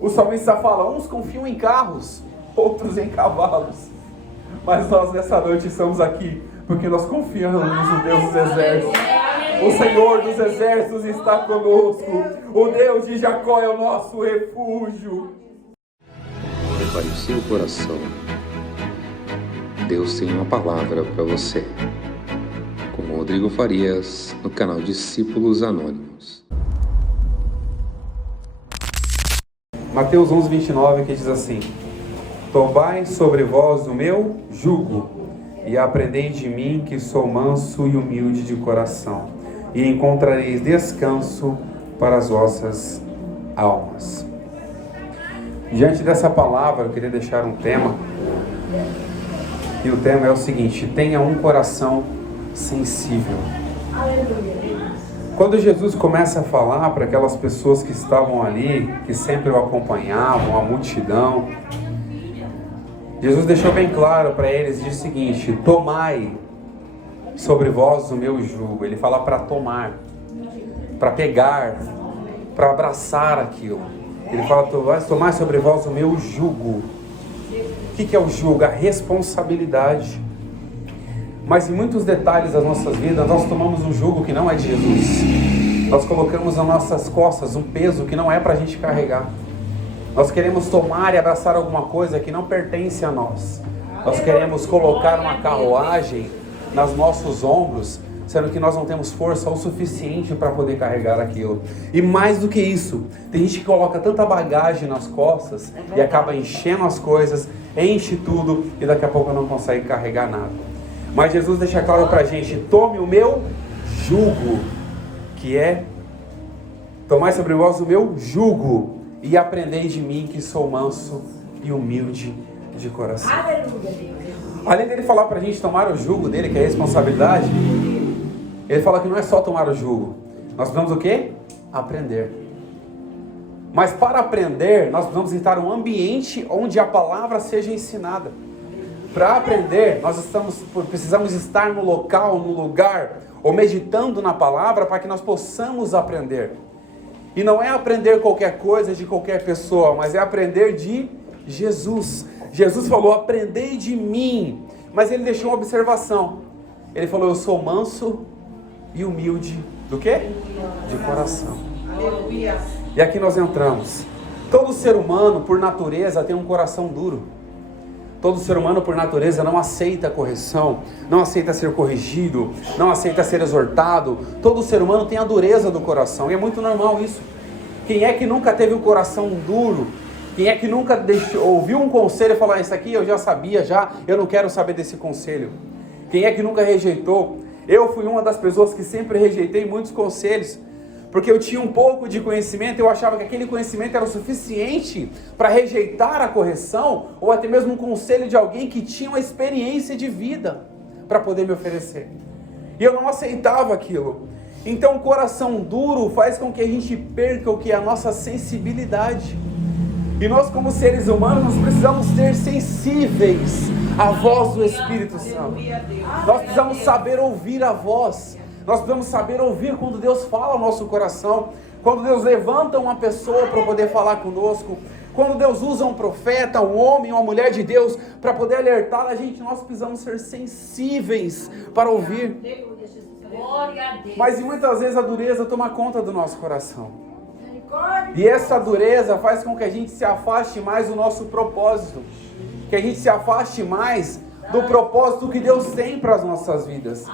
O salmista fala, uns confiam em carros, outros em cavalos. Mas nós nessa noite estamos aqui porque nós confiamos no Deus dos exércitos. O Senhor dos exércitos está conosco. O Deus de Jacó é o nosso refúgio. Prepare o seu coração. Deus tem uma palavra para você. Com Rodrigo Farias, no canal Discípulos Anônimos. Mateus 11:29, que diz assim: Tomai sobre vós o meu jugo, e aprendei de mim, que sou manso e humilde de coração, e encontrareis descanso para as vossas almas. Diante dessa palavra, eu queria deixar um tema, e o tema é o seguinte: tenha um coração sensível. Quando Jesus começa a falar para aquelas pessoas que estavam ali, que sempre o acompanhavam, a multidão, Jesus deixou bem claro para eles, diz o seguinte: tomai sobre vós o meu jugo. Ele fala para tomar, para pegar, para abraçar aquilo. Ele fala, tomai sobre vós o meu jugo. O que é o jugo? A responsabilidade. Mas em muitos detalhes das nossas vidas, nós tomamos um jugo que não é de Jesus. Nós colocamos nas nossas costas um peso que não é para a gente carregar. Nós queremos tomar e abraçar alguma coisa que não pertence a nós. Nós queremos colocar uma carruagem nos nossos ombros, sendo que nós não temos força o suficiente para poder carregar aquilo. E mais do que isso, tem gente que coloca tanta bagagem nas costas e acaba enchendo as coisas, enche tudo e daqui a pouco não consegue carregar nada. Mas Jesus deixa claro para a gente: tome o meu jugo, que é tomai sobre vós o meu jugo e aprendei de mim, que sou manso e humilde de coração. Além dele falar para a gente tomar o jugo dele, que é a responsabilidade, ele fala que não é só tomar o jugo. Nós precisamos o quê? Aprender. Mas para aprender, nós precisamos estar em um ambiente onde a palavra seja ensinada. Para aprender, nós precisamos estar no local, no lugar, ou meditando na palavra para que nós possamos aprender. E não é aprender qualquer coisa de qualquer pessoa, mas é aprender de Jesus. Jesus falou, aprendei de mim. Mas ele deixou uma observação. Ele falou, eu sou manso e humilde do quê? De coração. E aqui nós entramos. Todo ser humano, por natureza, tem um coração duro. Todo ser humano, por natureza, não aceita correção, não aceita ser corrigido, não aceita ser exortado. Todo ser humano tem a dureza do coração, e é muito normal isso. Quem é que nunca teve o coração duro? Quem é que nunca ouviu um conselho e falou, isso aqui eu já sabia, eu não quero saber desse conselho? Quem é que nunca rejeitou? Eu fui uma das pessoas que sempre rejeitei muitos conselhos, porque eu tinha um pouco de conhecimento, eu achava que aquele conhecimento era o suficiente para rejeitar a correção, ou até mesmo um conselho de alguém que tinha uma experiência de vida para poder me oferecer. E eu não aceitava aquilo. Então o coração duro faz com que a gente perca o que é a nossa sensibilidade. E nós, como seres humanos, nós precisamos ser sensíveis à voz do Espírito Santo. Nós precisamos saber ouvir a voz. Nós precisamos saber ouvir quando Deus fala ao nosso coração, quando Deus levanta uma pessoa para poder falar conosco, quando Deus usa um profeta, um homem, uma mulher de Deus para poder alertar a gente. Nós precisamos ser sensíveis para ouvir. Mas muitas vezes a dureza toma conta do nosso coração. E essa dureza faz com que a gente se afaste mais do nosso propósito, que a gente se afaste mais do propósito que Deus tem para as nossas vidas.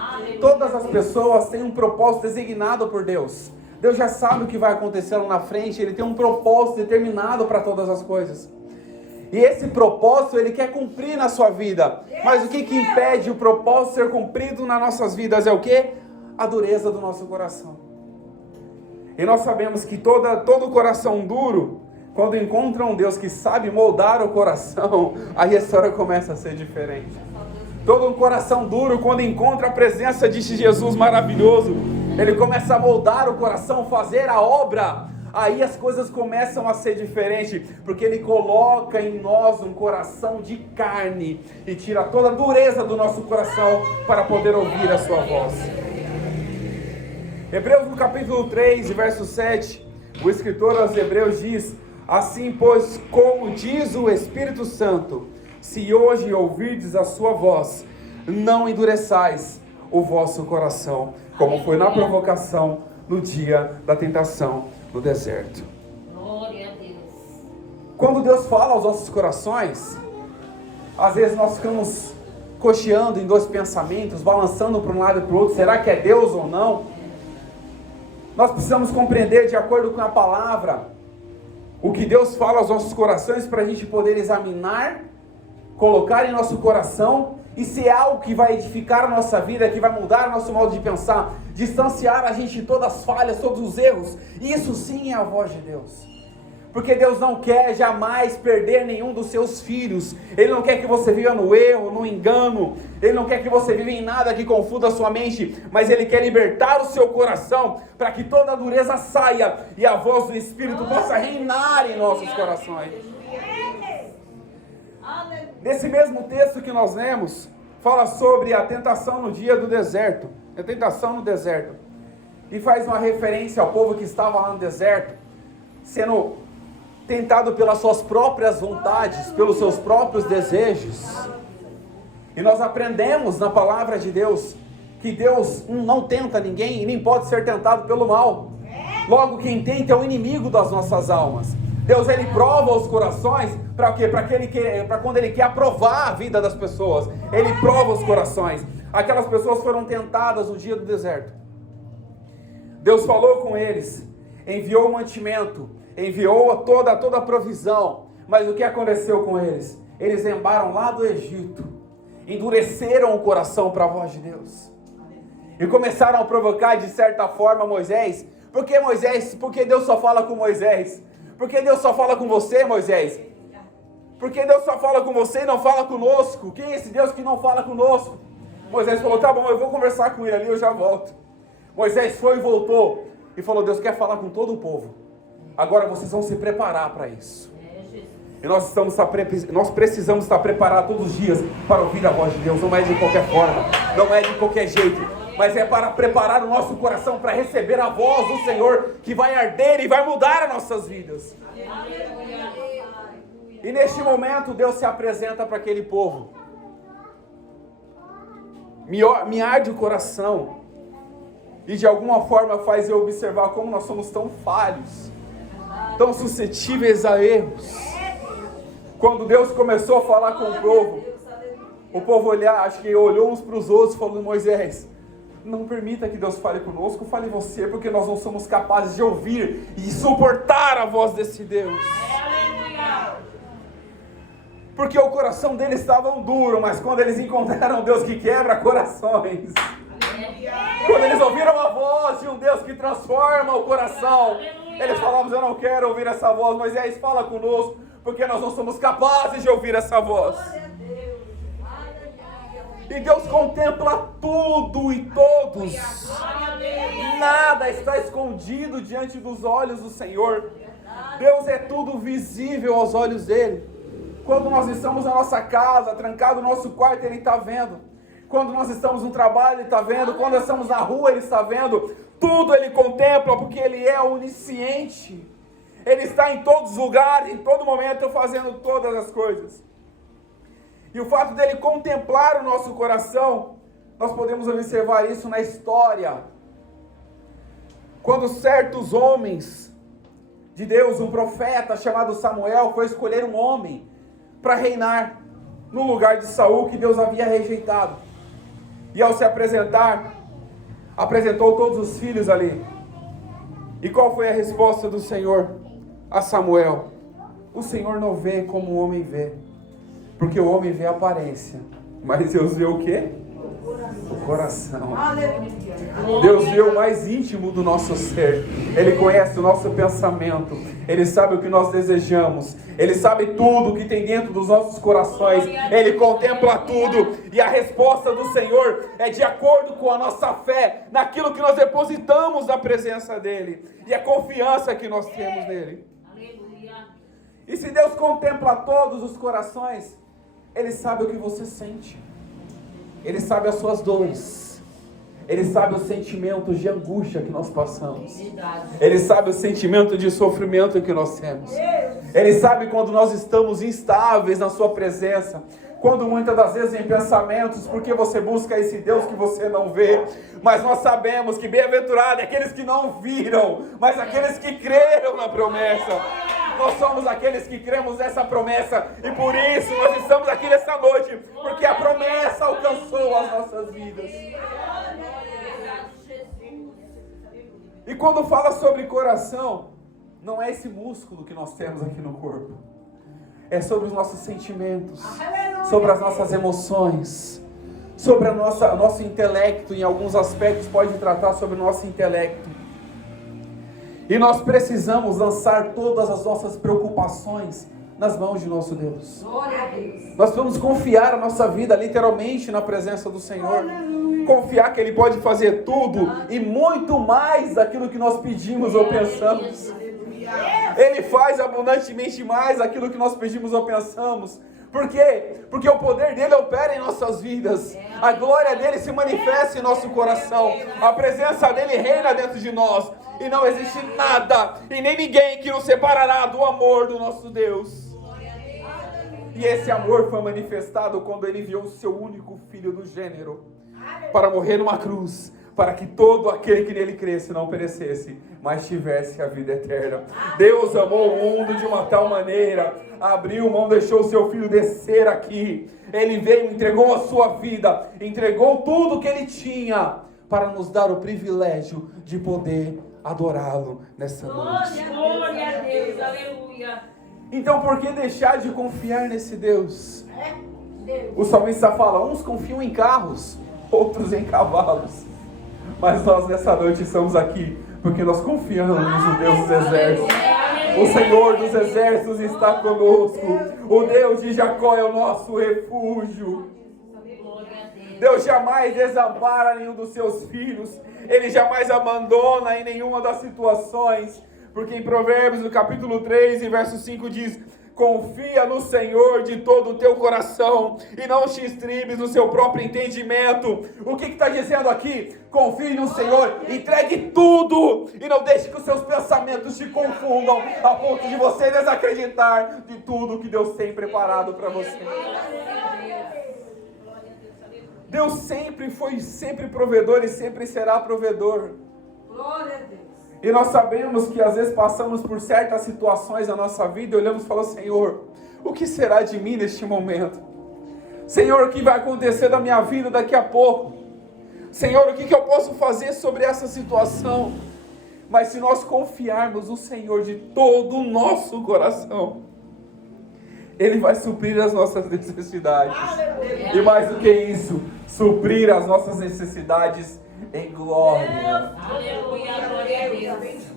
Todas as pessoas têm um propósito designado por Deus. Deus já sabe o que vai acontecer lá na frente. Ele tem um propósito determinado para todas as coisas. E esse propósito Ele quer cumprir na sua vida. Mas o que impede o propósito ser cumprido nas nossas vidas é o quê? A dureza do nosso coração. E nós sabemos que todo coração duro, quando encontra um Deus que sabe moldar o coração, aí a história começa a ser diferente. Todo um coração duro, quando encontra a presença de Jesus maravilhoso, ele começa a moldar o coração, fazer a obra. Aí as coisas começam a ser diferentes, porque ele coloca em nós um coração de carne e tira toda a dureza do nosso coração para poder ouvir a sua voz. Hebreus no capítulo 3, verso 7, O escritor aos Hebreus diz: assim, pois, como diz o Espírito Santo, se hoje ouvirdes a sua voz, não endureçais o vosso coração, como foi na provocação no dia da tentação no deserto. Glória a Deus. Quando Deus fala aos nossos corações, às vezes nós ficamos cocheando em dois pensamentos, balançando para um lado e para o outro, será que é Deus ou não? Nós precisamos compreender, de acordo com a palavra, o que Deus fala aos nossos corações, para a gente poder examinar, colocar em nosso coração, e se é algo que vai edificar a nossa vida, que vai mudar o nosso modo de pensar, distanciar a gente de todas as falhas, todos os erros. Isso sim é a voz de Deus. Porque Deus não quer jamais perder nenhum dos seus filhos. Ele não quer que você viva no erro, no engano. Ele não quer que você viva em nada que confunda a sua mente. Mas Ele quer libertar o seu coração, para que toda a dureza saia e a voz do Espírito possa reinar em nossos corações. Nesse mesmo texto que nós lemos, fala sobre a tentação no dia do deserto. A tentação no deserto. E faz uma referência ao povo que estava lá no deserto, sendo tentado pelas suas próprias vontades, pelos seus próprios desejos. E nós aprendemos na palavra de Deus que Deus não tenta ninguém e nem pode ser tentado pelo mal. Logo, quem tenta é o inimigo das nossas almas. Deus, Ele prova os corações para o quê? Para quando Ele quer aprovar a vida das pessoas. Ele prova os corações. Aquelas pessoas foram tentadas no dia do deserto. Deus falou com eles, enviou o mantimento, enviou toda a provisão. Mas o que aconteceu com eles? Eles lembraram lá do Egito, endureceram o coração para a voz de Deus e começaram a provocar de certa forma Moisés. Por que Moisés? Porque Deus só fala com Moisés. Porque Deus só fala com você, Moisés? Porque Deus só fala com você e não fala conosco? Quem é esse Deus que não fala conosco? Moisés falou, tá bom, eu vou conversar com ele ali, eu já volto. Moisés foi e voltou e falou, Deus quer falar com todo o povo. Agora vocês vão se preparar para isso. E nós precisamos estar preparados todos os dias para ouvir a voz de Deus. Não é de qualquer forma, não é de qualquer jeito, mas é para preparar o nosso coração para receber a voz do Senhor, que vai arder e vai mudar as nossas vidas. E neste momento Deus se apresenta para aquele povo. Me arde o coração e de alguma forma faz eu observar como nós somos tão falhos, tão suscetíveis a erros. Quando Deus começou a falar com o povo acho que olhou uns para os outros e falou, Moisés, não permita que Deus fale conosco, fale você, porque nós não somos capazes de ouvir e suportar a voz desse Deus. Porque o coração deles estava duro, mas quando eles encontraram Deus que quebra corações, quando eles ouviram a voz de um Deus que transforma o coração, eles falavam, eu não quero ouvir essa voz. Moisés, fala conosco, porque nós não somos capazes de ouvir essa voz. E Deus contempla tudo e todos. Nada está escondido diante dos olhos do Senhor. Deus é tudo visível aos olhos dele. Quando nós estamos na nossa casa, trancado no nosso quarto, Ele está vendo. Quando nós estamos no trabalho, Ele está vendo. Quando nós estamos na rua, Ele está vendo. Tudo Ele contempla, porque Ele é onisciente. Ele está em todos os lugares, em todo momento, fazendo todas as coisas. E o fato dele contemplar o nosso coração, nós podemos observar isso na história. Quando certos homens de Deus, um profeta chamado Samuel, foi escolher um homem para reinar no lugar de Saul, que Deus havia rejeitado. E ao se apresentar, apresentou todos os filhos ali. E qual foi a resposta do Senhor a Samuel? O Senhor não vê como o homem vê, porque o homem vê a aparência, mas Deus vê o quê? O coração. Deus vê o mais íntimo do nosso ser. Ele conhece o nosso pensamento. Ele sabe o que nós desejamos. Ele sabe tudo que tem dentro dos nossos corações. Ele contempla tudo. E a resposta do Senhor é de acordo com a nossa fé, naquilo que nós depositamos na presença dEle e a confiança que nós temos nele. E se Deus contempla todos os corações, Ele sabe o que você sente. Ele sabe as suas dores. Ele sabe os sentimentos de angústia que nós passamos. Ele sabe o sentimento de sofrimento que nós temos. Ele sabe quando nós estamos instáveis na sua presença. Quando muitas das vezes em pensamentos, porque você busca esse Deus que você não vê. Mas nós sabemos que bem-aventurado é aqueles que não viram, mas aqueles que creram na promessa. Nós somos aqueles que cremos nessa promessa. E por isso nós estamos aqui nessa noite. Porque a promessa alcançou as nossas vidas. E quando fala sobre coração, não é esse músculo que nós temos aqui no corpo. É sobre os nossos sentimentos, sobre as nossas emoções, sobre o nosso intelecto. Em alguns aspectos pode tratar sobre o nosso intelecto. E nós precisamos lançar todas as nossas preocupações nas mãos de nosso Deus. Nós vamos confiar a nossa vida literalmente na presença do Senhor. Confiar que Ele pode fazer tudo e muito mais daquilo que nós pedimos ou pensamos. Ele faz abundantemente mais aquilo que nós pedimos ou pensamos. Por quê? Porque o poder dele opera em nossas vidas. A glória dele se manifesta em nosso coração. A presença dele reina dentro de nós. E não existe nada e nem ninguém que nos separará do amor do nosso Deus. E esse amor foi manifestado quando ele enviou o seu único filho do gênero para morrer numa cruz, para que todo aquele que nele cresce não perecesse, mas tivesse a vida eterna. Deus amou o mundo de uma tal maneira, abriu mão, deixou o seu filho descer aqui. Ele veio, entregou a sua vida, entregou tudo que ele tinha para nos dar o privilégio de poder adorá-lo nessa noite. Glória a Deus, aleluia. Então por que deixar de confiar nesse Deus? O salmista fala, uns confiam em carros, outros em cavalos. Mas nós nessa noite estamos aqui porque nós confiamos no Deus dos exércitos. O Senhor dos exércitos está conosco. O Deus de Jacó é o nosso refúgio. Deus jamais desampara nenhum dos seus filhos. Ele jamais abandona em nenhuma das situações. Porque em Provérbios, no capítulo 3, e verso 5 diz: confia no Senhor de todo o teu coração e não te estribes no seu próprio entendimento. O que está dizendo aqui? Confie no Senhor, entregue tudo e não deixe que os seus pensamentos te confundam a ponto de você desacreditar de tudo que Deus tem preparado para você. Deus sempre foi provedor e sempre será provedor. Glória a Deus. E nós sabemos que às vezes passamos por certas situações na nossa vida e olhamos e falamos: Senhor, o que será de mim neste momento? Senhor, o que vai acontecer da minha vida daqui a pouco? Senhor, o que eu posso fazer sobre essa situação? Mas se nós confiarmos no Senhor de todo o nosso coração, Ele vai suprir as nossas necessidades. E mais do que isso, suprir as nossas necessidades em glória.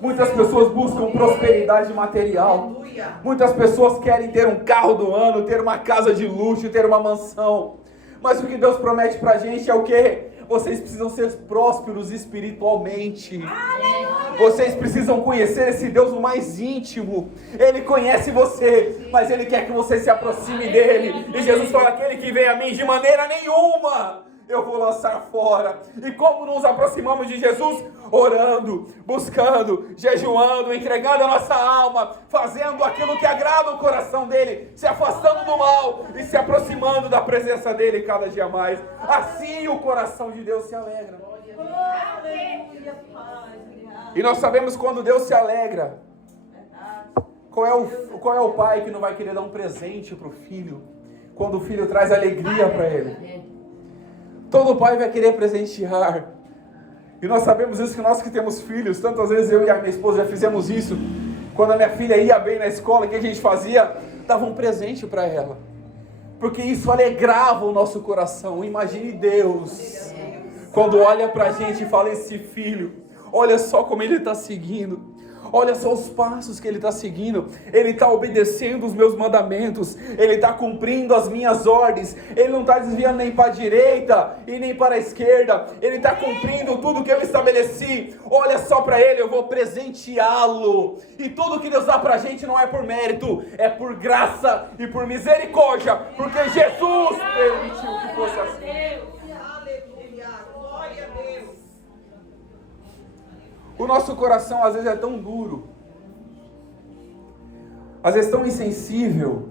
Muitas pessoas buscam prosperidade material. Muitas pessoas querem ter um carro do ano, ter uma casa de luxo, ter uma mansão. Mas o que Deus promete pra gente é o quê? Vocês precisam ser prósperos espiritualmente. Vocês precisam conhecer esse Deus o mais íntimo. Ele conhece você, mas Ele quer que você se aproxime dEle. E Jesus fala: aquele que vem a mim, de maneira nenhuma eu vou lançar fora. E como nos aproximamos de Jesus? Orando, buscando, jejuando, entregando a nossa alma, fazendo aquilo que agrada o coração dele, se afastando do mal e se aproximando da presença dele cada dia mais. Assim o coração de Deus se alegra. E nós sabemos quando Deus se alegra. Qual é o pai que não vai querer dar um presente para o filho quando o filho traz alegria para ele? Todo pai vai querer presentear. E nós sabemos isso, que nós que temos filhos, tantas vezes eu e a minha esposa já fizemos isso. Quando a minha filha ia bem na escola, o que a gente fazia? Dava um presente para ela. Porque isso alegrava o nosso coração. Imagine Deus, quando olha para a gente e fala: esse filho, olha só como ele está seguindo. Olha só os passos que ele está seguindo. Ele está obedecendo os meus mandamentos. Ele está cumprindo as minhas ordens. Ele não está desviando nem para a direita e nem para a esquerda. Ele está cumprindo tudo que eu estabeleci. Olha só para ele, eu vou presenteá-lo. E tudo que Deus dá para a gente não é por mérito, é por graça e por misericórdia, porque Jesus permitiu que fosse assim. Aleluia, glória a Deus. O nosso coração às vezes é tão duro, às vezes tão insensível,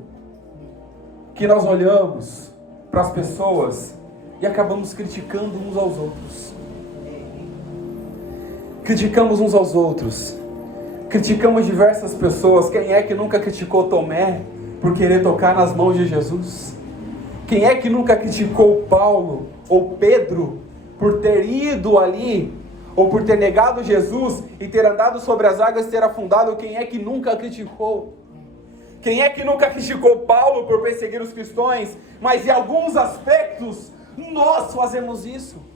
que nós olhamos para as pessoas e acabamos criticando uns aos outros. Criticamos uns aos outros. Criticamos diversas pessoas. Quem é que nunca criticou Tomé por querer tocar nas mãos de Jesus? Quem é que nunca criticou Paulo ou Pedro por ter ido ali, ou por ter negado Jesus e ter andado sobre as águas e ter afundado? Quem é que nunca criticou? Quem é que nunca criticou Paulo por perseguir os cristãos? Mas em alguns aspectos, nós fazemos isso.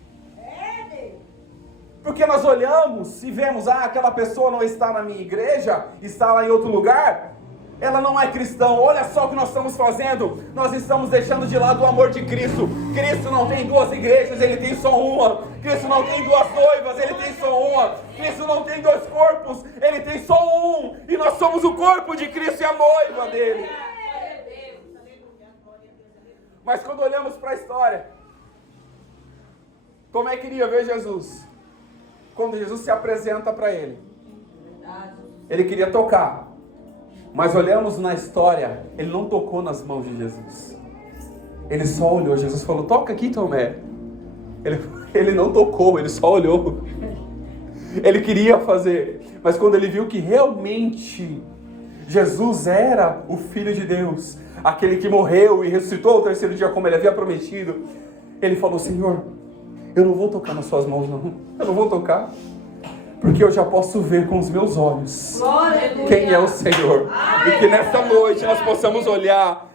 Porque nós olhamos e vemos, aquela pessoa não está na minha igreja, está lá em outro lugar, ela não é cristã. Olha só o que nós estamos fazendo. Nós estamos deixando de lado o amor de Cristo. Cristo não tem duas igrejas, Ele tem só uma. Cristo não tem duas noivas, Ele tem só uma. Cristo não tem dois corpos, Ele tem só um. E nós somos o corpo de Cristo e a noiva dele. Mas quando olhamos para a história, Tomé queria ver Jesus. Quando Jesus se apresenta para ele, ele queria tocar. Mas olhamos na história, ele não tocou nas mãos de Jesus. Ele só olhou. Jesus falou: toca aqui, Tomé. Ele não tocou, ele só olhou. Ele queria fazer, mas quando ele viu que realmente Jesus era o Filho de Deus, aquele que morreu e ressuscitou ao terceiro dia como ele havia prometido, ele falou: Senhor, eu não vou tocar nas suas mãos não. Eu não vou tocar, porque eu já posso ver com os meus olhos quem é o Senhor. E que nesta noite nós possamos olhar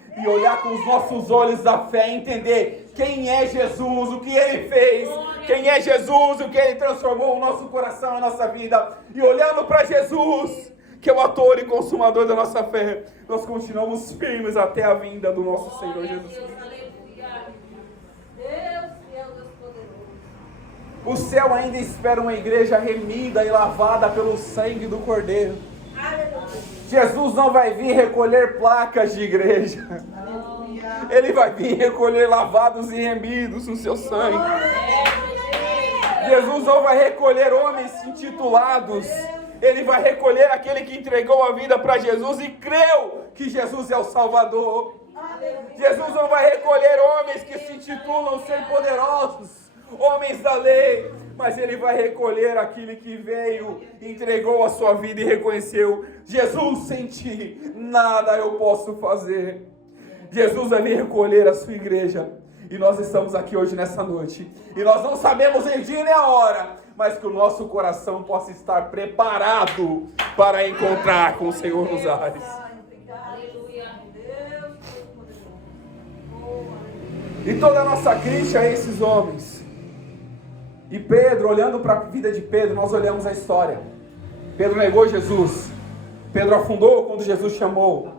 com os nossos olhos da fé e entender quem é Jesus, o que Ele fez, quem é Jesus, o que Ele transformou o nosso coração, a nossa vida. E olhando para Jesus, que é o autor e consumador da nossa fé, nós continuamos firmes até a vinda do nosso Senhor Jesus Cristo. O céu ainda espera uma igreja remida e lavada pelo sangue do Cordeiro. Jesus não vai vir recolher placas de igreja. Ele vai vir recolher lavados e remidos no seu sangue. Jesus não vai recolher homens intitulados. Ele vai recolher aquele que entregou a vida para Jesus e creu que Jesus é o Salvador. Jesus não vai recolher homens que se intitulam ser poderosos, homens da lei, mas Ele vai recolher aquele que veio, entregou a sua vida e reconheceu: Jesus, sem ti nada eu posso fazer. Jesus vai vir recolher a sua igreja. E nós estamos aqui hoje nessa noite, e nós não sabemos em dia nem a hora, mas que o nosso coração possa estar preparado para encontrar com o Senhor nos ares. E toda a nossa crítica a esses homens. E Pedro, olhando para a vida de Pedro, nós olhamos a história. Pedro negou Jesus. Pedro afundou quando Jesus chamou.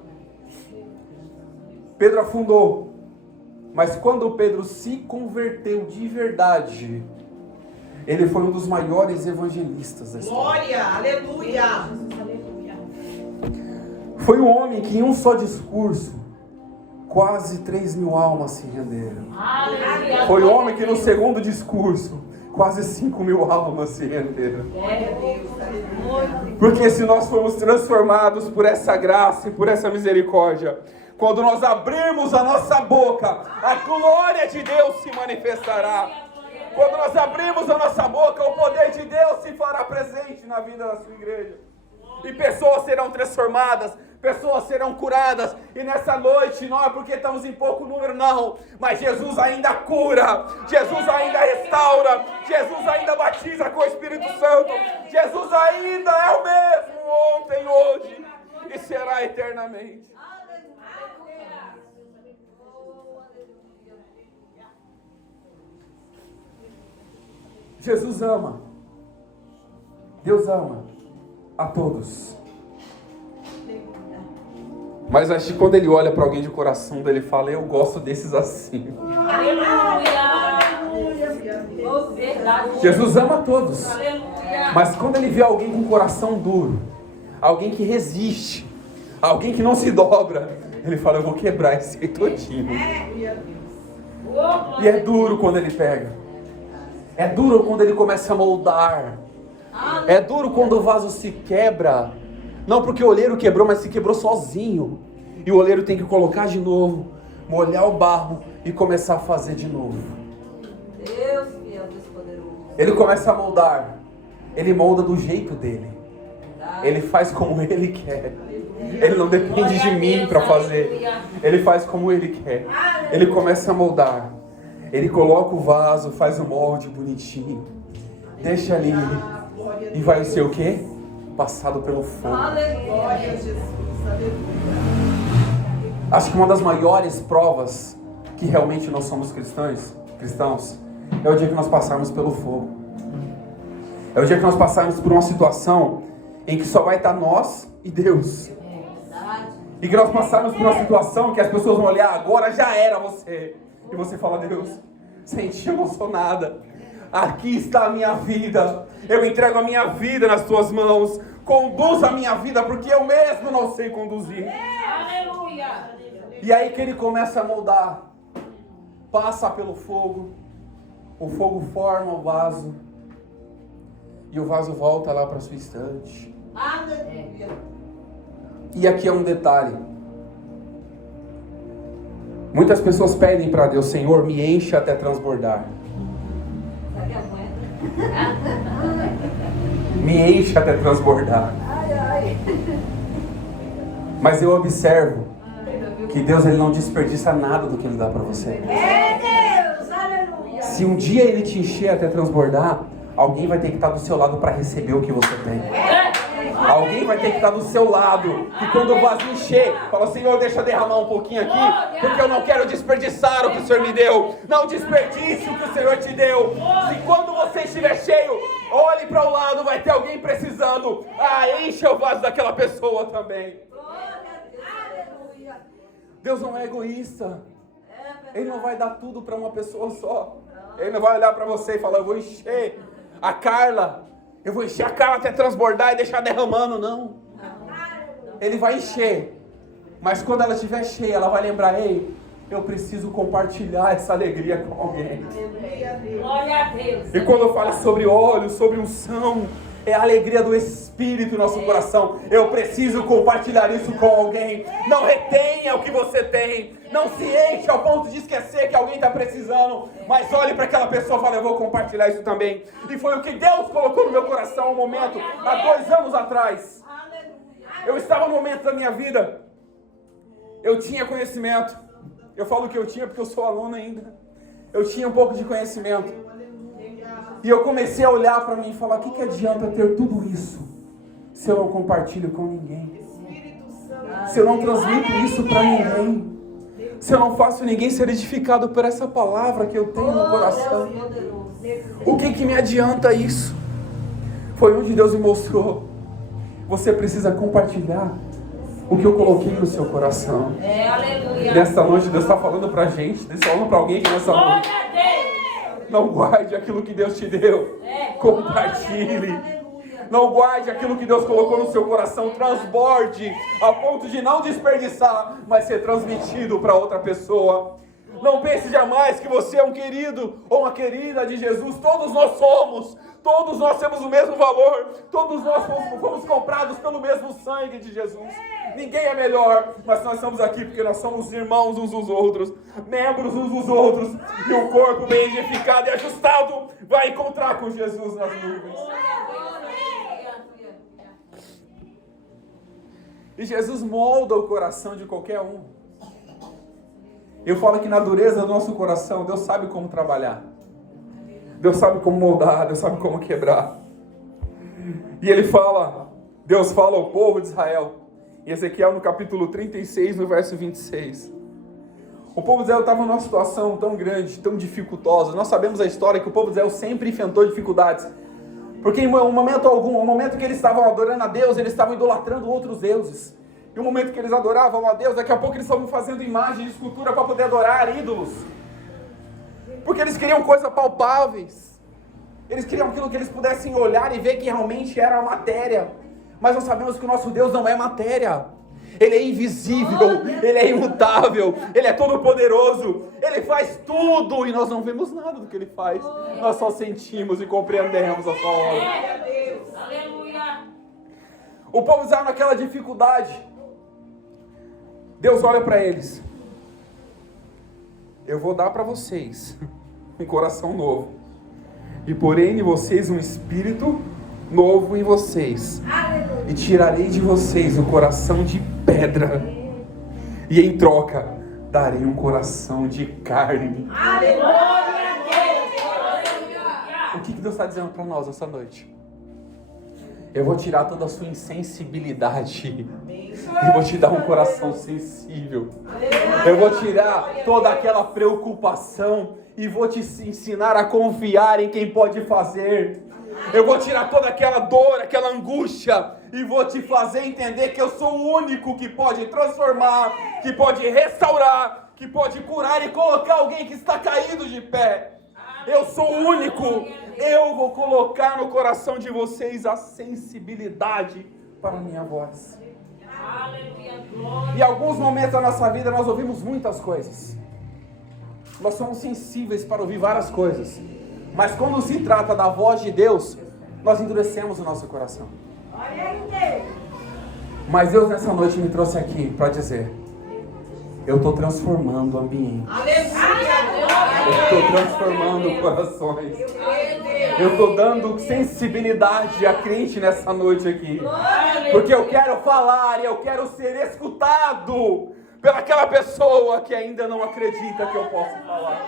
Pedro afundou. Mas quando Pedro se converteu de verdade, ele foi um dos maiores evangelistas da história. Glória, aleluia. Foi um homem que em um só discurso, quase 3.000 almas se renderam. Aleluia. Foi um homem que no segundo discurso, quase 5.000 almas se renderam. Porque se nós formos transformados por essa graça e por essa misericórdia, quando nós abrirmos a nossa boca, a glória de Deus se manifestará. Quando nós abrirmos a nossa boca, o poder de Deus se fará presente na vida da sua igreja. E pessoas serão transformadas, pessoas serão curadas. E nessa noite, não é porque estamos em pouco número, não. Mas Jesus ainda cura, Jesus ainda restaura, Jesus ainda batiza com o Espírito Santo. Jesus ainda é o mesmo ontem, hoje e será eternamente. Jesus ama. Deus ama a todos. Mas acho que quando ele olha para alguém de coração dele, ele fala: eu gosto desses assim. Jesus ama a todos. Mas quando ele vê alguém com coração duro, alguém que resiste, alguém que não se dobra, ele fala: eu vou quebrar esse aí todinho. E é duro quando ele pega. É duro quando ele começa a moldar É duro quando o vaso se quebra. Não porque o oleiro quebrou, mas se quebrou sozinho. E o oleiro tem que colocar de novo, molhar o barro e começar a fazer de novo. Deus, fiel, Deus poderoso. Ele começa a moldar. Ele molda do jeito dele. Ele faz como ele quer. Ele não depende de mim para fazer. Ele faz como ele quer. Ele começa a moldar. Ele coloca o vaso, faz o molde bonitinho. Deixa ali. E vai ser o quê? Passado pelo fogo. Aleluia, Jesus. Acho que uma das maiores provas que realmente nós somos cristãos, é o dia que nós passarmos pelo fogo. É o dia que nós passarmos por uma situação em que só vai estar nós e Deus. E que nós passarmos por uma situação que as pessoas vão olhar, agora já era você. E você fala, Deus, senti emocionada. Aqui está a minha vida. Eu entrego a minha vida nas tuas mãos. Conduz a minha vida, porque eu mesmo não sei conduzir. Aleluia. E aí que ele começa a moldar. Passa pelo fogo. O fogo forma o vaso. E o vaso volta lá para sua estante. Aleluia. E aqui é um detalhe. Muitas pessoas pedem para Deus, Senhor, me enche até transbordar. Será que aguenta? Me enche até transbordar. Mas eu observo que Deus ele não desperdiça nada do que Ele dá para você. É Deus, aleluia. Se um dia Ele te encher até transbordar, alguém vai ter que estar do seu lado para receber o que você tem. Alguém vai ter que estar do seu lado. E quando o vaso encher, fala, Senhor, deixa eu derramar um pouquinho aqui, porque eu não quero desperdiçar o que o Senhor me deu. Não desperdice o que o Senhor te deu. Se quando você estiver cheio, olhe para o lado, vai ter alguém precisando. Encha o vaso daquela pessoa também. Aleluia. Deus não é egoísta. Ele não vai dar tudo para uma pessoa só. Ele não vai olhar para você e falar, eu vou encher a Carla. Eu vou encher a Carla até transbordar e deixar derramando, não. Ele vai encher. Mas quando ela estiver cheia, ela vai lembrar, ei, eu preciso compartilhar essa alegria com alguém. Glória a Deus. E quando eu falo sobre óleo, sobre unção, é a alegria do Espírito no nosso coração. Eu preciso compartilhar isso com alguém. Não retenha o que você tem. Não se enche ao ponto de esquecer que alguém está precisando. Mas olhe para aquela pessoa e fale, eu vou compartilhar isso também. E foi o que Deus colocou no meu coração um momento, há 2 anos atrás. Eu estava no momento da minha vida. Eu tinha conhecimento. Eu falo que eu tinha porque eu sou aluno ainda. Eu tinha um pouco de conhecimento. E eu comecei a olhar para mim e falar, o que adianta ter tudo isso se eu não compartilho com ninguém? Se eu não transmito isso para ninguém? Se eu não faço ninguém ser edificado por essa palavra que eu tenho no coração? O que me adianta isso? Foi onde Deus me mostrou. Você precisa compartilhar o que eu coloquei no seu coração. Aleluia. Nesta noite Deus está falando para a gente, Deus está falando para alguém aqui nessa noite. Glória a Deus. Não guarde aquilo que Deus te deu. Compartilhe. Não guarde aquilo que Deus colocou no seu coração. Transborde a ponto de não desperdiçar, mas ser transmitido para outra pessoa. Não pense jamais que você é um querido ou uma querida de Jesus. Todos nós somos. Todos nós temos o mesmo valor. Todos nós fomos comprados pelo mesmo sangue de Jesus. Ninguém é melhor, mas nós estamos aqui porque nós somos irmãos uns dos outros, membros uns dos outros, e o corpo bem edificado e ajustado vai encontrar com Jesus nas nuvens. E Jesus molda o coração de qualquer um. Eu falo que na dureza do nosso coração, Deus sabe como trabalhar. Deus sabe como moldar, Deus sabe como quebrar. E Deus fala ao povo de Israel, em Ezequiel no capítulo 36, no verso 26. O povo de Israel estava numa situação tão grande, tão dificultosa. Nós sabemos a história que o povo de Israel sempre enfrentou dificuldades. Porque em um momento que eles estavam adorando a Deus, eles estavam idolatrando outros deuses. E o momento que eles adoravam a Deus, daqui a pouco eles estavam fazendo imagem de escultura para poder adorar ídolos. Porque eles queriam coisas palpáveis. Eles queriam aquilo que eles pudessem olhar e ver que realmente era a matéria. Mas nós sabemos que o nosso Deus não é matéria. Ele é invisível, Ele é imutável, Ele é todo poderoso. Ele faz tudo e nós não vemos nada do que Ele faz. Nós só sentimos e compreendemos a sua obra. O povo estava naquela dificuldade. Deus olha para eles. Eu vou dar para vocês um coração novo. E porém em vocês um espírito novo em vocês. Aleluia. E tirarei de vocês o coração de pedra. E em troca, darei um coração de carne. Aleluia. O que Deus está dizendo para nós essa noite? Eu vou tirar toda a sua insensibilidade. Eu vou te dar um coração sensível. Eu vou tirar toda aquela preocupação e vou te ensinar a confiar em quem pode fazer. Eu vou tirar toda aquela dor, aquela angústia e vou te fazer entender que eu sou o único que pode transformar, que pode restaurar, que pode curar e colocar alguém que está caído de pé. Eu sou o único. Eu vou colocar no coração de vocês a sensibilidade para a minha voz. Em alguns momentos da nossa vida nós ouvimos muitas coisas. Nós somos sensíveis para ouvir várias coisas. Mas quando se trata da voz de Deus, nós endurecemos o nosso coração. Mas Deus nessa noite me trouxe aqui para dizer: eu estou transformando o ambiente. Eu estou transformando corações. Eu estou dando sensibilidade a crente nessa noite aqui. Porque eu quero falar e eu quero ser escutado pelaquela pessoa que ainda não acredita que eu posso falar.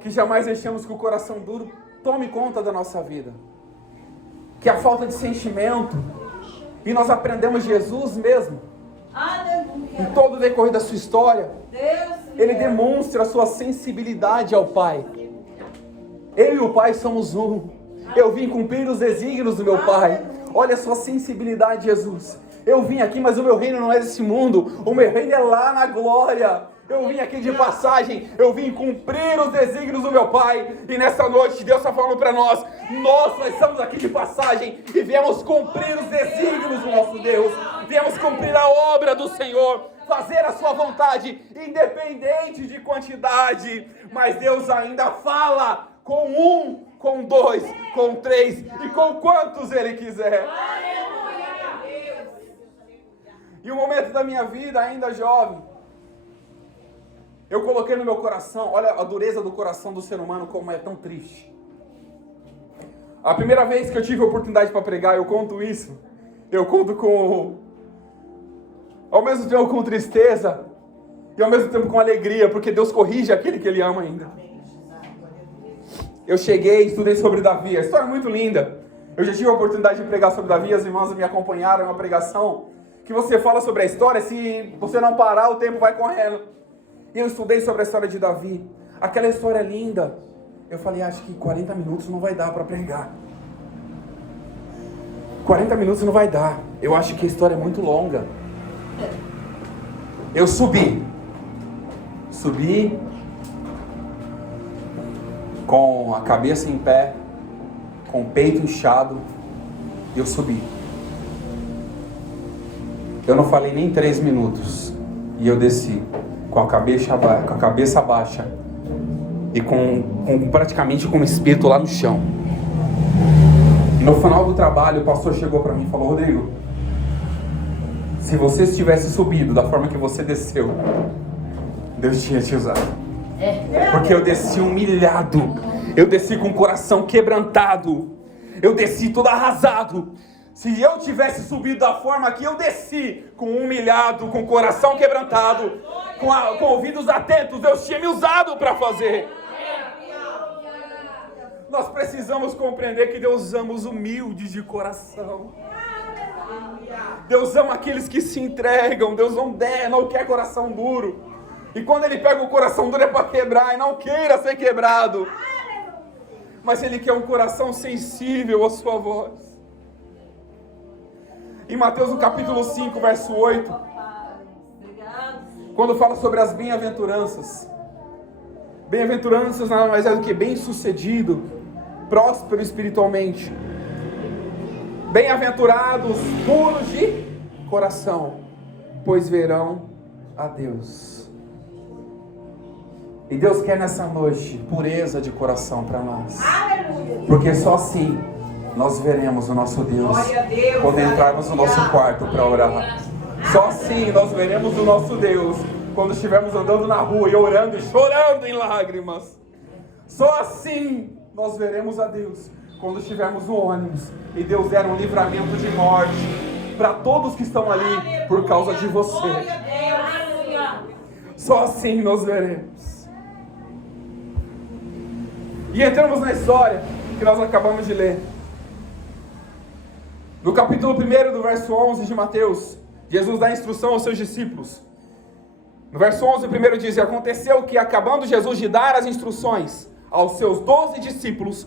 Que jamais deixemos que o coração duro tome conta da nossa vida. Que a falta de sentimento, e nós aprendemos Jesus mesmo, em todo o decorrer da sua história, ele demonstra a sua sensibilidade ao Pai. Eu e o Pai somos um. Eu vim cumprir os desígnios do meu Pai. Olha a sua sensibilidade, Jesus. Eu vim aqui, mas o meu reino não é desse mundo. O meu reino é lá na glória. Eu vim aqui de passagem. Eu vim cumprir os desígnios do meu Pai. E nessa noite Deus está falando para nós: nós estamos aqui de passagem e viemos cumprir os desígnios do nosso Deus. Viemos cumprir a obra do Senhor, fazer a sua vontade, independente de quantidade. Mas Deus ainda fala com um, com dois, com três e com quantos Ele quiser. E um momento da minha vida, ainda jovem, eu coloquei no meu coração, olha a dureza do coração do ser humano, como é tão triste. A primeira vez que eu tive a oportunidade para pregar, eu conto isso. Eu conto ao mesmo tempo com tristeza e ao mesmo tempo com alegria, porque Deus corrige aquele que Ele ama ainda. Eu cheguei, estudei sobre Davi, a história é muito linda. Eu já tive a oportunidade de pregar sobre Davi, as irmãs me acompanharam, é uma pregação que você fala sobre a história, se você não parar, o tempo vai correndo. E eu estudei sobre a história de Davi, aquela história linda. Eu falei, acho que 40 minutos não vai dar para pregar. 40 minutos não vai dar, eu acho que a história é muito longa. Eu subi com a cabeça em pé, com o peito inchado, eu subi. Eu não falei nem 3 minutos e eu desci com a cabeça baixa e praticamente com o espírito lá no chão. No final do trabalho, o pastor chegou para mim e falou: Rodrigo, se você tivesse subido da forma que você desceu, Deus tinha te usado. Porque eu desci humilhado, eu desci com o coração quebrantado, eu desci todo arrasado. Se eu tivesse subido da forma que eu desci, com humilhado, com o coração quebrantado, com ouvidos atentos, Deus tinha me usado para fazer. Nós precisamos compreender que Deus ama os humildes de coração. Deus ama aqueles que se entregam. Deus não quer coração duro. E quando Ele pega o coração duro é para quebrar, e não queira ser quebrado. Mas Ele quer um coração sensível à sua voz. Em Mateus no capítulo 5, verso 8, quando fala sobre as bem-aventuranças. Bem-aventuranças nada mais é do que bem-sucedido, próspero espiritualmente. Bem-aventurados, puros de coração, pois verão a Deus. E Deus quer nessa noite pureza de coração para nós. Porque só assim nós veremos o nosso Deus Glória a Deus, quando entrarmos no nosso quarto para orar. Só assim nós veremos o nosso Deus quando estivermos andando na rua e orando e chorando em lágrimas. Só assim nós veremos a Deus quando estivermos no ônibus e Deus der um livramento de morte para todos que estão ali por causa de você. Glória a Deus, aleluia. Só assim nós veremos. E entramos na história que nós acabamos de ler. No capítulo 1 do verso 11 de Mateus, Jesus dá instrução aos seus discípulos. No verso 11, primeiro diz: e aconteceu que, acabando Jesus de dar as instruções aos seus 12 discípulos,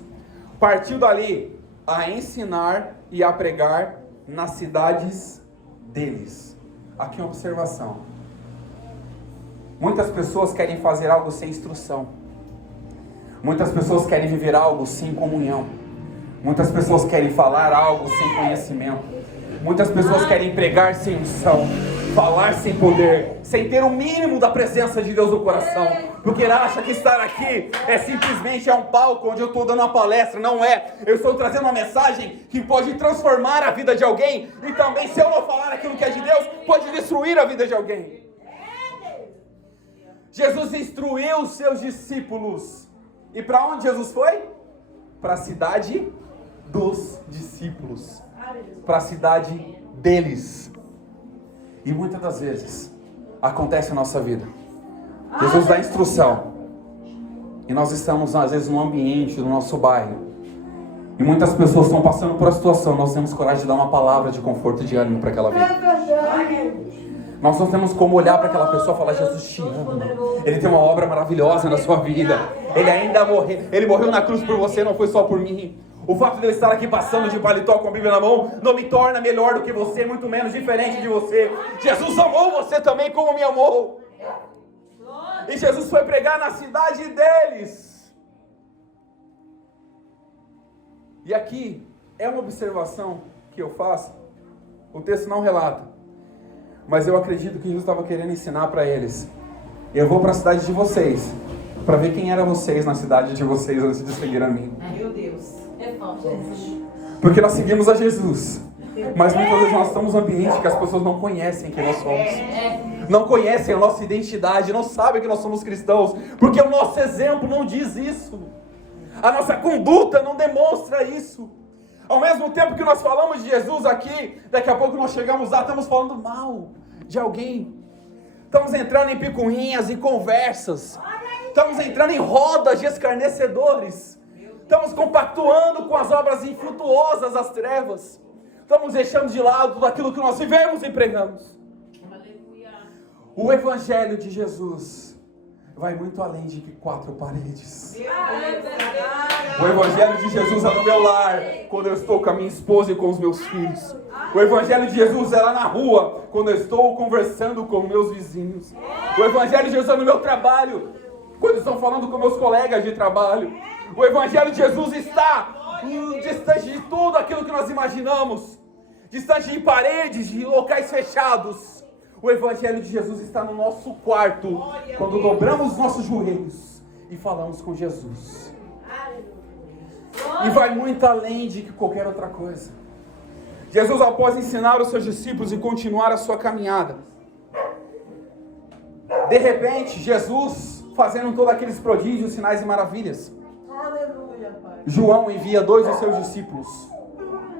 partiu dali a ensinar e a pregar nas cidades deles. Aqui uma observação. Muitas pessoas querem fazer algo sem instrução. Muitas pessoas querem viver algo sem comunhão. Muitas pessoas querem falar algo sem conhecimento. Muitas pessoas querem pregar sem unção, falar sem poder, sem ter o mínimo da presença de Deus no coração, porque acha que estar aqui é simplesmente um palco onde eu estou dando uma palestra. Não é. Eu estou trazendo uma mensagem que pode transformar a vida de alguém, e também, se eu não falar aquilo que é de Deus, pode destruir a vida de alguém. Jesus instruiu os seus discípulos. E para onde Jesus foi? Para a cidade dos discípulos, para a cidade deles. E muitas das vezes acontece na nossa vida. Jesus dá instrução e nós estamos às vezes no ambiente do nosso bairro e muitas pessoas estão passando por uma situação. Nós temos coragem de dar uma palavra de conforto e de ânimo para aquela vida. Nós não temos como olhar para aquela pessoa e falar: Jesus te ama, Ele tem uma obra maravilhosa na sua vida, Ele ainda morreu, Ele morreu na cruz por você, não foi só por mim. O fato de eu estar aqui passando de paletó com a Bíblia na mão não me torna melhor do que você, muito menos diferente de você. Jesus amou você também como me amou. E Jesus foi pregar na cidade deles. E aqui é uma observação que eu faço. O texto não relata, mas eu acredito que Jesus estava querendo ensinar para eles: eu vou para a cidade de vocês, para ver quem eram vocês na cidade de vocês antes de seguir a mim. Meu Deus. Porque nós seguimos a Jesus, mas muitas vezes nós estamos num ambiente que as pessoas não conhecem quem nós somos, não conhecem a nossa identidade, não sabem que nós somos cristãos, porque o nosso exemplo não diz isso, a nossa conduta não demonstra isso. Ao mesmo tempo que nós falamos de Jesus aqui, daqui a pouco nós chegamos lá, estamos falando mal de alguém, estamos entrando em picuinhas, em conversas, estamos entrando em rodas de escarnecedores, estamos compactuando com as obras infrutuosas das trevas, estamos deixando de lado tudo aquilo que nós vivemos e pregamos. O Evangelho de Jesus vai muito além de 4 paredes. O Evangelho de Jesus é no meu lar, quando eu estou com a minha esposa e com os meus filhos. O Evangelho de Jesus é lá na rua, quando eu estou conversando com meus vizinhos. O Evangelho de Jesus é no meu trabalho, quando eu estou falando com meus colegas de trabalho. O Evangelho de Jesus está distante de tudo aquilo que nós imaginamos, distante de paredes, de locais fechados. O Evangelho de Jesus está no nosso quarto, quando dobramos os nossos joelhos e falamos com Jesus. E vai muito além de qualquer outra coisa. Jesus, após ensinar os seus discípulos e continuar a sua caminhada, de repente, Jesus fazendo todos aqueles prodígios, sinais e maravilhas, João envia 2 dos seus discípulos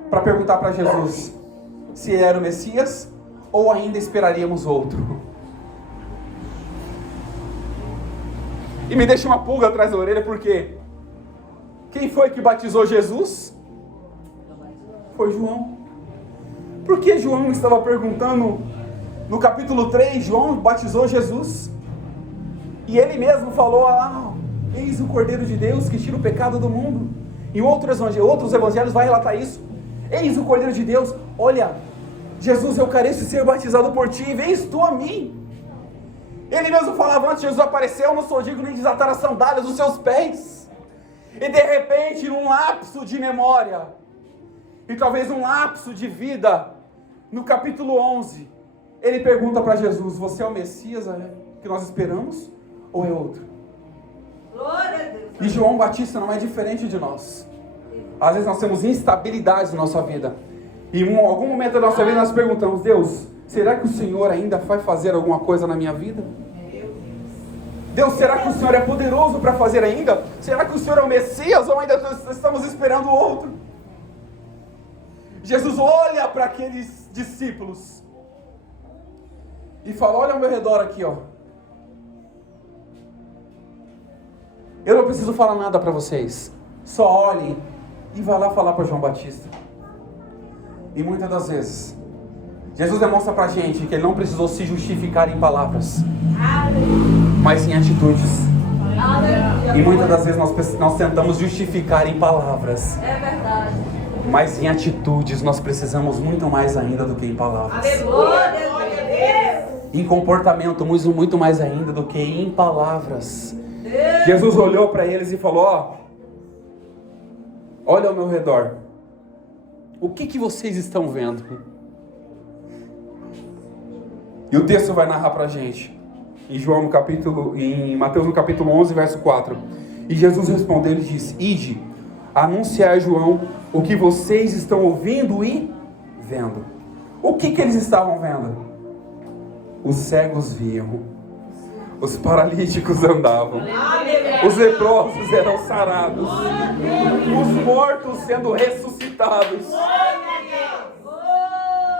para perguntar para Jesus se ele era o Messias ou ainda esperaríamos outro. E me deixa uma pulga atrás da orelha, porque quem foi que batizou Jesus? Foi João. Por que João estava perguntando? No capítulo 3, João batizou Jesus, e ele mesmo falou: eis o Cordeiro de Deus que tira o pecado do mundo. Em outros evangelhos vai relatar isso. Eis o Cordeiro de Deus. Olha, Jesus, eu careço de ser batizado por ti, vens tu a mim. Ele mesmo falava antes de Jesus aparecer: eu não sou digno nem de desatar as sandálias dos seus pés. E de repente, num lapso de memória, e talvez um lapso de vida, no capítulo 11, ele pergunta para Jesus: você é o Messias que nós esperamos? Ou é outro? Glória a Deus. E João Batista não é diferente de nós. Às vezes nós temos instabilidades na nossa vida. E em algum momento da nossa vida nós perguntamos: Deus, será que o Senhor ainda vai fazer alguma coisa na minha vida? Deus, será que o Senhor é poderoso para fazer ainda? Será que o Senhor é o Messias ou ainda estamos esperando outro? Jesus olha para aqueles discípulos e fala: olha ao meu redor aqui, ó. Eu não preciso falar nada para vocês. Só olhem e vá lá falar para João Batista. E muitas das vezes Jesus demonstra pra gente que Ele não precisou se justificar em palavras, mas em atitudes. E muitas das vezes nós tentamos justificar em palavras. É verdade. Mas em atitudes nós precisamos muito mais ainda do que em palavras. Em comportamento, muito mais ainda do que em palavras. Jesus olhou para eles e falou: ó, olha ao meu redor. O que vocês estão vendo? E o texto vai narrar para a gente. Em Mateus no capítulo 11, verso 4. E Jesus respondeu e disse: ide, anunciar a João o que vocês estão ouvindo e vendo. O que eles estavam vendo? Os cegos viam, os paralíticos andavam, os leprosos eram sarados, os mortos sendo ressuscitados,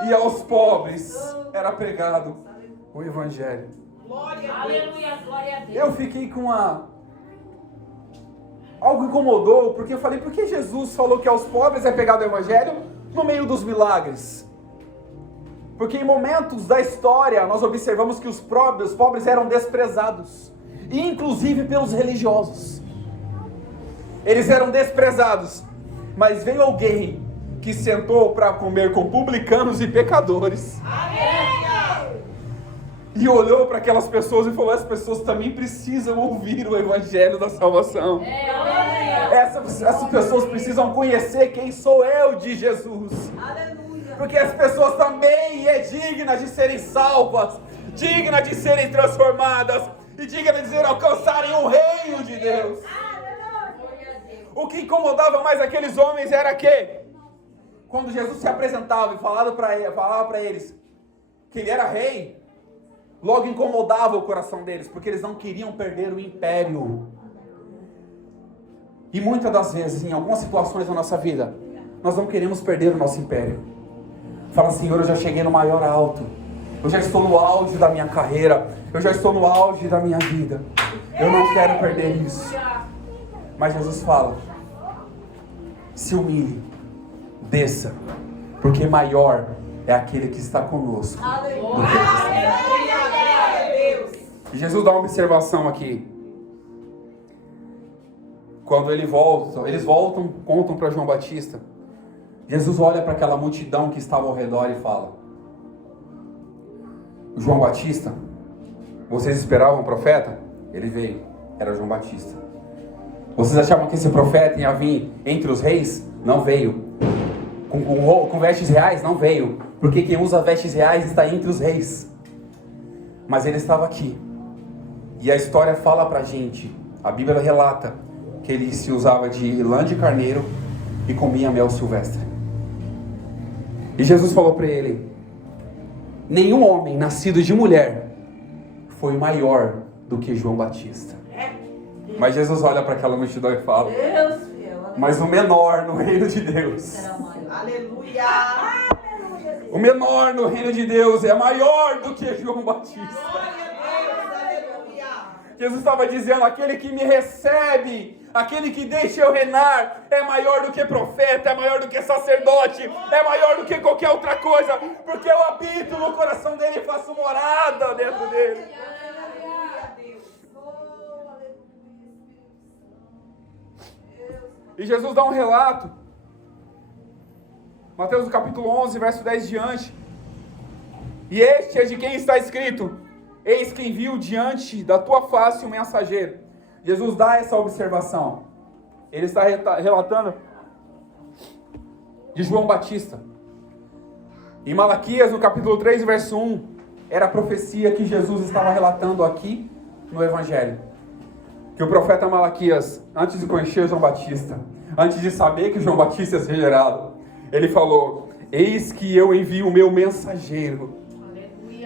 e aos pobres era pregado o Evangelho. Aleluia, glória a Deus. Eu fiquei com algo incomodou, porque eu falei: por que Jesus falou que aos pobres é pregado o Evangelho no meio dos milagres? Porque em momentos da história nós observamos que os pobres eram desprezados, inclusive pelos religiosos. Eles eram desprezados, mas veio alguém que sentou para comer com publicanos e pecadores. E olhou para aquelas pessoas e falou: as pessoas também precisam ouvir o Evangelho da salvação. Essas pessoas precisam conhecer quem sou eu de Jesus. Porque as pessoas também é digna de serem salvas, digna de serem transformadas e digna de alcançarem o reino de Deus. O que incomodava mais aqueles homens era que, quando Jesus se apresentava e falava para eles que ele era rei, logo incomodava o coração deles, porque eles não queriam perder o império. E muitas das vezes, em algumas situações da nossa vida, nós não queremos perder o nosso império. Fala: Senhor, eu já cheguei no maior alto, eu já estou no auge da minha carreira, eu já estou no auge da minha vida, eu não quero perder isso. Mas Jesus fala: se humilhe, desça, porque maior é aquele que está conosco do que você. E Jesus dá uma observação aqui. Quando eles voltam, contam para João Batista. Jesus olha para aquela multidão que estava ao redor e fala: João Batista, vocês esperavam um profeta? Ele veio, era João Batista. Vocês achavam que esse profeta ia vir entre os reis? Não veio. Com vestes reais? Não veio. Porque quem usa vestes reais está entre os reis. Mas ele estava aqui. E a história fala pra gente, a Bíblia relata, que ele se usava de lã de carneiro e comia mel silvestre. E Jesus falou para ele: nenhum homem nascido de mulher foi maior do que João Batista. Mas Jesus olha para aquela multidão e fala: mas o menor no reino de Deus, Aleluia. o menor no reino de Deus é maior do que João Batista. Jesus estava dizendo: aquele que me recebe, aquele que deixa eu reinar, é maior do que profeta, é maior do que sacerdote, é maior do que qualquer outra coisa, porque eu habito no coração dele e faço morada dentro dele. E Jesus dá um relato, Mateus no capítulo 11, verso 10 diante: e este é de quem está escrito: eis que envio diante da tua face um mensageiro. Jesus dá essa observação. Ele está relatando de João Batista. Em Malaquias, no capítulo 3, verso 1, era a profecia que Jesus estava relatando aqui no Evangelho. Que o profeta Malaquias, antes de conhecer João Batista, antes de saber que João Batista ia ser gerado, ele falou: eis que eu envio o meu mensageiro,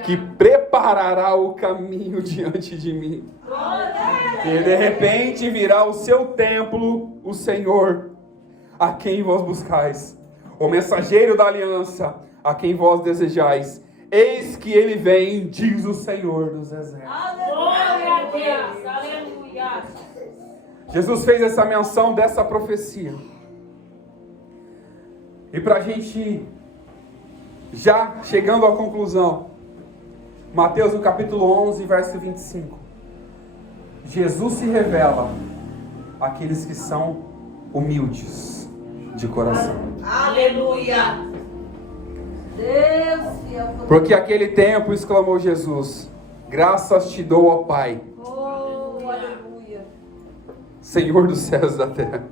que preparará o caminho diante de mim. E de repente virá o seu templo, o Senhor, a quem vós buscais, o mensageiro da aliança, a quem vós desejais. Eis que ele vem, diz o Senhor dos exércitos. Glória a Deus. Aleluia. Jesus fez essa menção dessa profecia. E para a gente, já chegando à conclusão, Mateus no capítulo 11, verso 25. Jesus se revela àqueles que são humildes de coração. Aleluia. Deus fiel. Porque aquele tempo exclamou Jesus: graças te dou, ó Pai, Oh, aleluia. Senhor dos céus e da terra,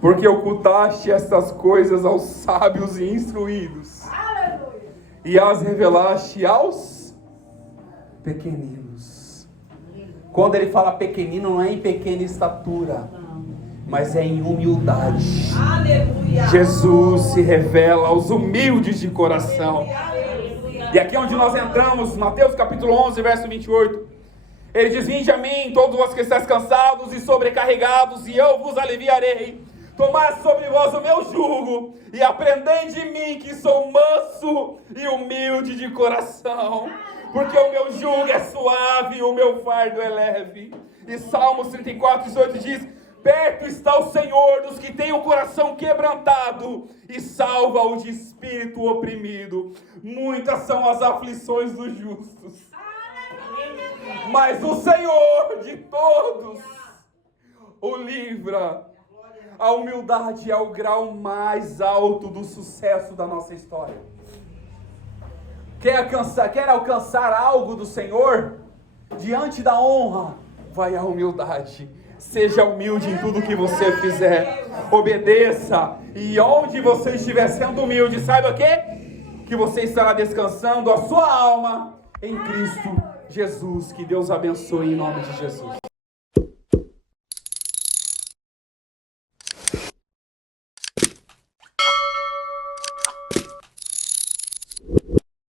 porque ocultaste estas coisas aos sábios e instruídos, Aleluia. e as revelaste aos pequeninos. Quando ele fala pequenino, não é em pequena estatura, mas é em humildade. Aleluia. Jesus se revela aos humildes de coração. Aleluia. E aqui é onde nós entramos, Mateus capítulo 11, verso 28. Ele diz: vinde a mim, todos vós que estáis cansados e sobrecarregados, e eu vos aliviarei. Tomai sobre vós o meu jugo, e aprendei de mim, que sou manso e humilde de coração, porque o meu jugo é suave e o meu fardo é leve. E Salmos 34, 18 diz: perto está o Senhor dos que têm o coração quebrantado, e salva-o de espírito oprimido. Muitas são as aflições dos justos, mas o Senhor de todos o livra. A humildade é o grau mais alto do sucesso da nossa história. Quer alcançar algo do Senhor? Diante da honra vai a humildade. Seja humilde em tudo que você fizer. Obedeça. E onde você estiver sendo humilde, saiba que você estará descansando a sua alma em Cristo Jesus. Que Deus abençoe em nome de Jesus.